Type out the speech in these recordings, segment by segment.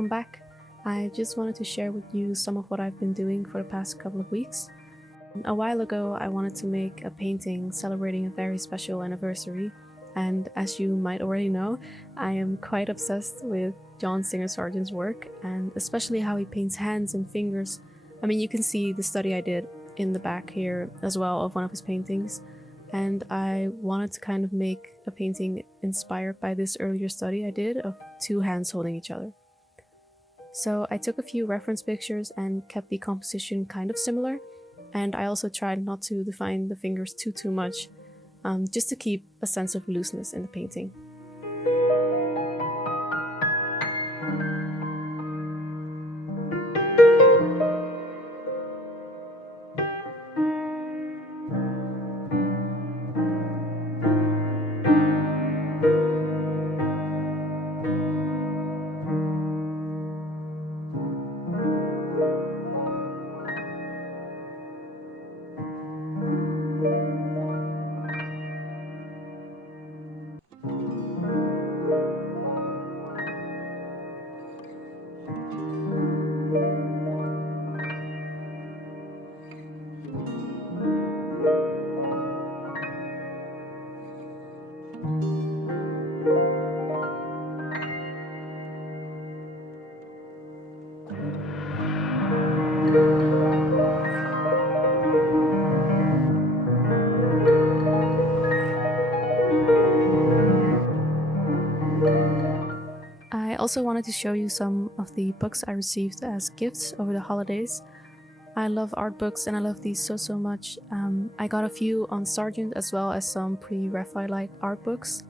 welcome back. I just wanted to share with you some of what I've been doing for the past couple of weeks. A while ago, I wanted to make a painting celebrating a very special anniversary, and as you might already know, I am quite obsessed with John Singer Sargent's work, and especially how he paints hands and fingers. I mean, you can see the study I did in the back here as well of one of his paintings, and I wanted to kind of make a painting inspired by this earlier study I did of two hands holding each other. So I took a few reference pictures and kept the composition kind of similar, and I also tried not to define the fingers too much, just to keep a sense of looseness in the painting. I also wanted to show you some of the books I received as gifts over the holidays. I love art books and I love these so much. I got a few on Sargent as well as some Pre-Raphaelite art books,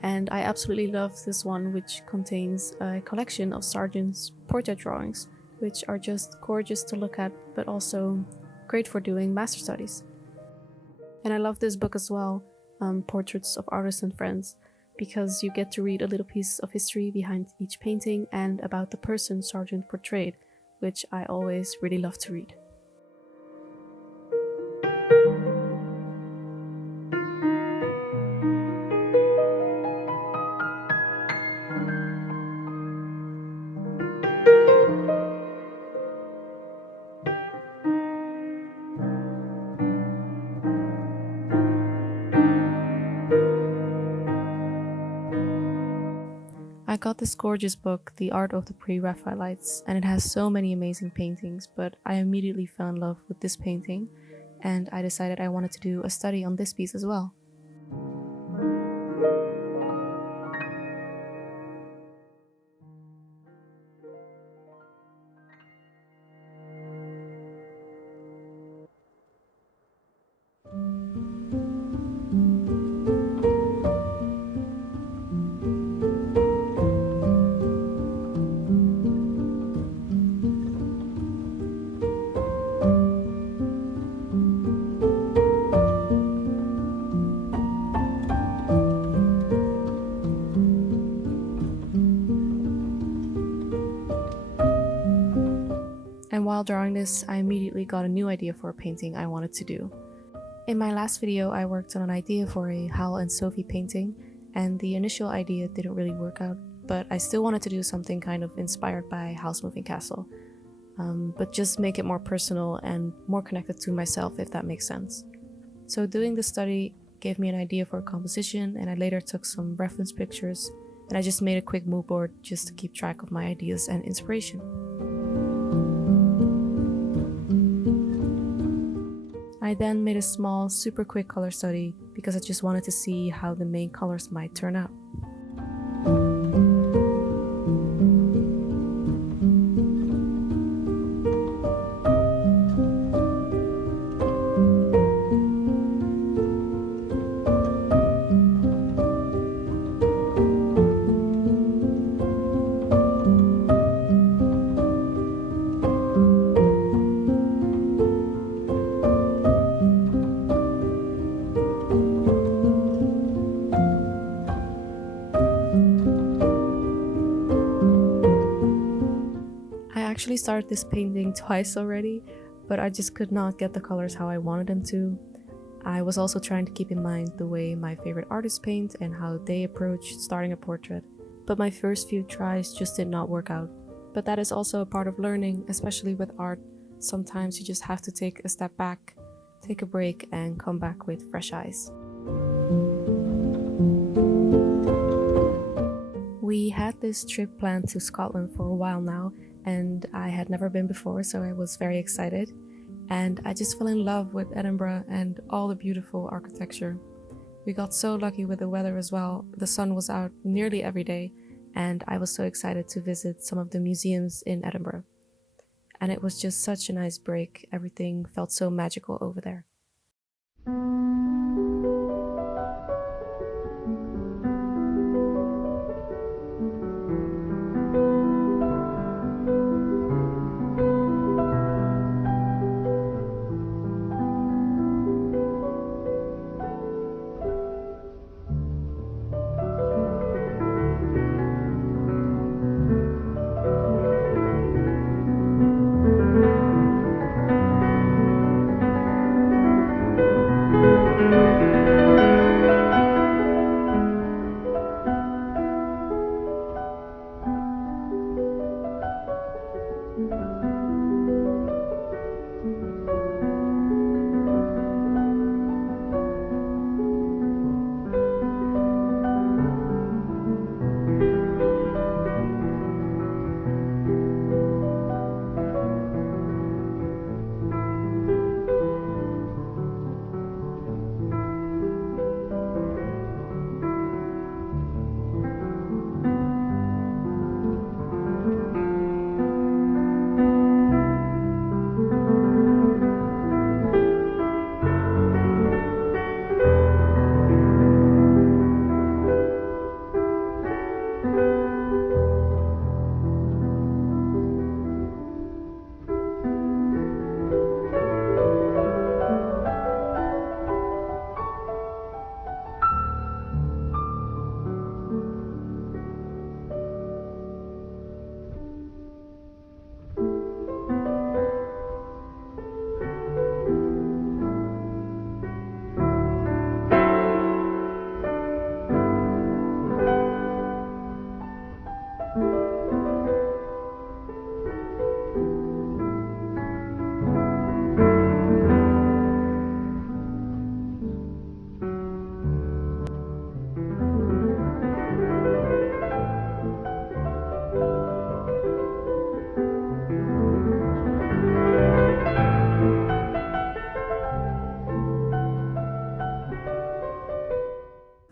and I absolutely love this one, which contains a collection of Sargent's portrait drawings, which are just gorgeous to look at, but also great for doing master studies. And I love this book as well, Portraits of Artists and Friends, because you get to read a little piece of history behind each painting and about the person Sargent portrayed, which I always really love to read. I got this gorgeous book, The Art of the Pre-Raphaelites, and it has so many amazing paintings, but I immediately fell in love with this painting, and I decided I wanted to do a study on this piece as well. And while drawing this, I immediately got a new idea for a painting I wanted to do. In my last video, I worked on an idea for a Hal and Sophie painting, and the initial idea didn't really work out, but I still wanted to do something kind of inspired by Hal's Moving Castle, but just make it more personal and more connected to myself, if that makes sense. So doing this study gave me an idea for a composition, and I later took some reference pictures, and I just made a quick mood board just to keep track of my ideas and inspiration. I then made a small, super quick color study because I just wanted to see how the main colors might turn out. I actually started this painting twice already, but I just could not get the colors how I wanted them to. I was also trying to keep in mind the way my favorite artists paint and how they approach starting a portrait, but my first few tries just did not work out. But that is also a part of learning, especially with art. Sometimes you just have to take a step back, take a break, and come back with fresh eyes. We had this trip planned to Scotland for a while now, and I had never been before, so I was very excited. And I just fell in love with Edinburgh and all the beautiful architecture. We got so lucky with the weather as well. The sun was out nearly every day, and I was so excited to visit some of the museums in Edinburgh. And it was just such a nice break. Everything felt so magical over there.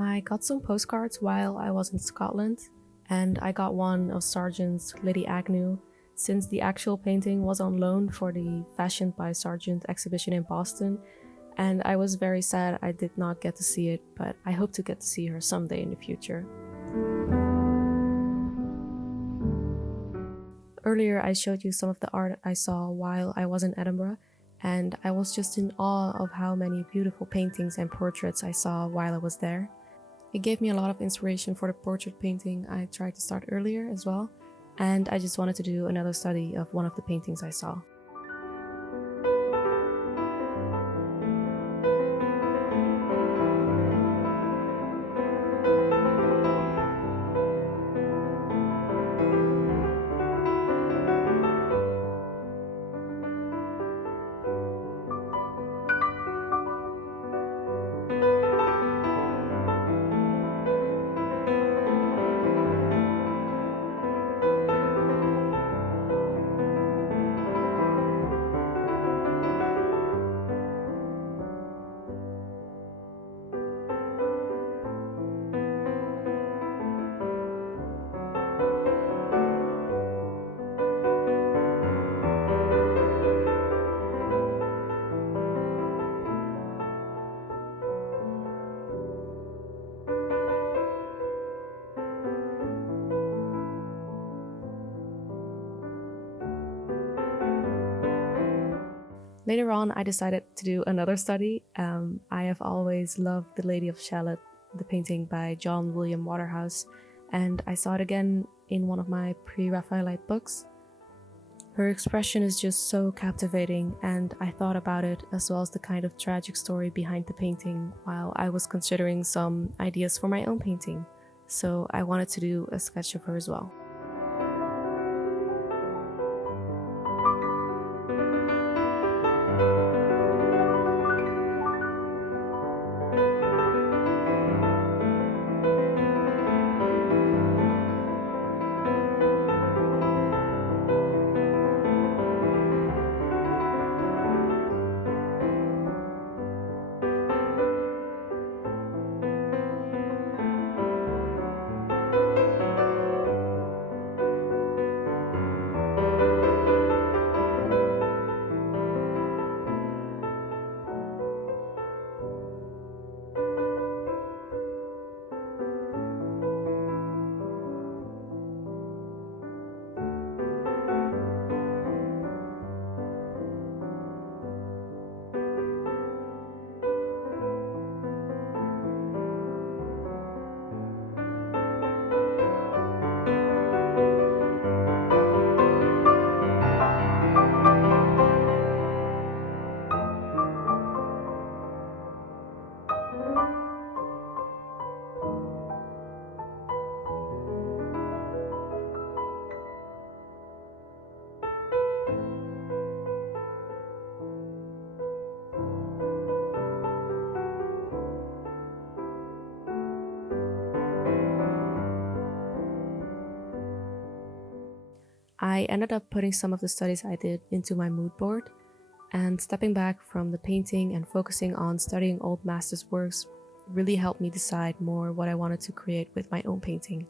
I got some postcards while I was in Scotland, and I got one of Sargent's Lady Agnew, since the actual painting was on loan for the Fashioned by Sargent exhibition in Boston, and I was very sad I did not get to see it, but I hope to get to see her someday in the future. Earlier I showed you some of the art I saw while I was in Edinburgh, and I was just in awe of how many beautiful paintings and portraits I saw while I was there. It gave me a lot of inspiration for the portrait painting I tried to start earlier as well, and I just wanted to do another study of one of the paintings I saw. Later on, I decided to do another study. I have always loved The Lady of Shalott, the painting by John William Waterhouse, and I saw it again in one of my Pre-Raphaelite books. Her expression is just so captivating, and I thought about it as well as the kind of tragic story behind the painting while I was considering some ideas for my own painting. So I wanted to do a sketch of her as well. I ended up putting some of the studies I did into my mood board, and stepping back from the painting and focusing on studying old masters' works really helped me decide more what I wanted to create with my own painting.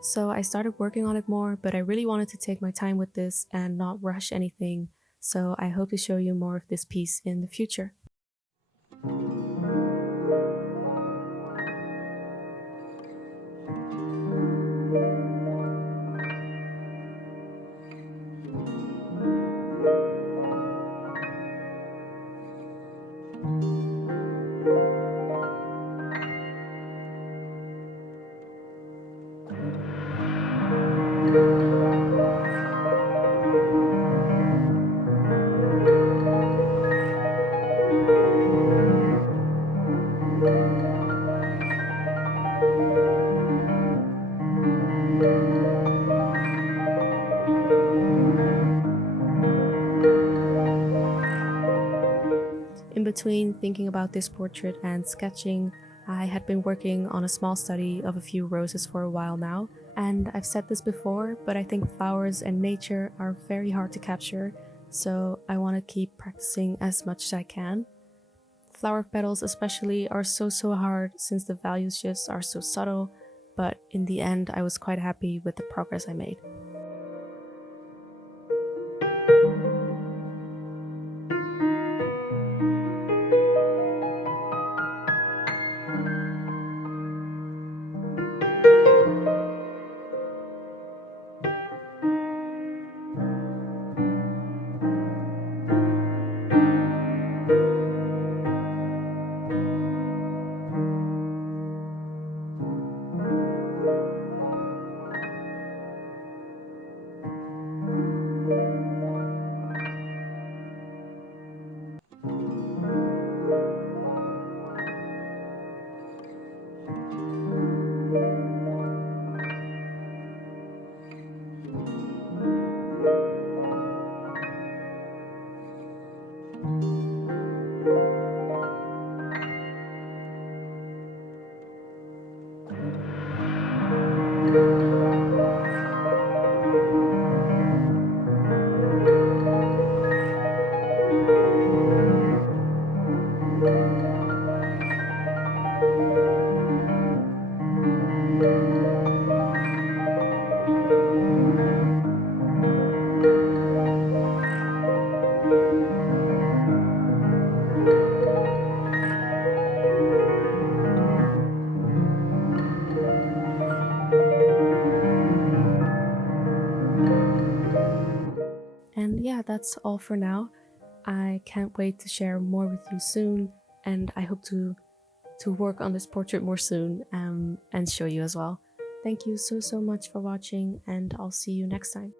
So I started working on it more, but I really wanted to take my time with this and not rush anything, so I hope to show you more of this piece in the future. In between thinking about this portrait and sketching, I had been working on a small study of a few roses for a while now, and I've said this before, but I think flowers and nature are very hard to capture, so I want to keep practicing as much as I can. Flower petals especially are so hard since the value shifts are so subtle, but in the end I was quite happy with the progress I made. And yeah, that's all for now. I can't wait to share more with you soon, and I hope to work on this portrait more soon and show you as well. Thank you so much for watching, and I'll see you next time.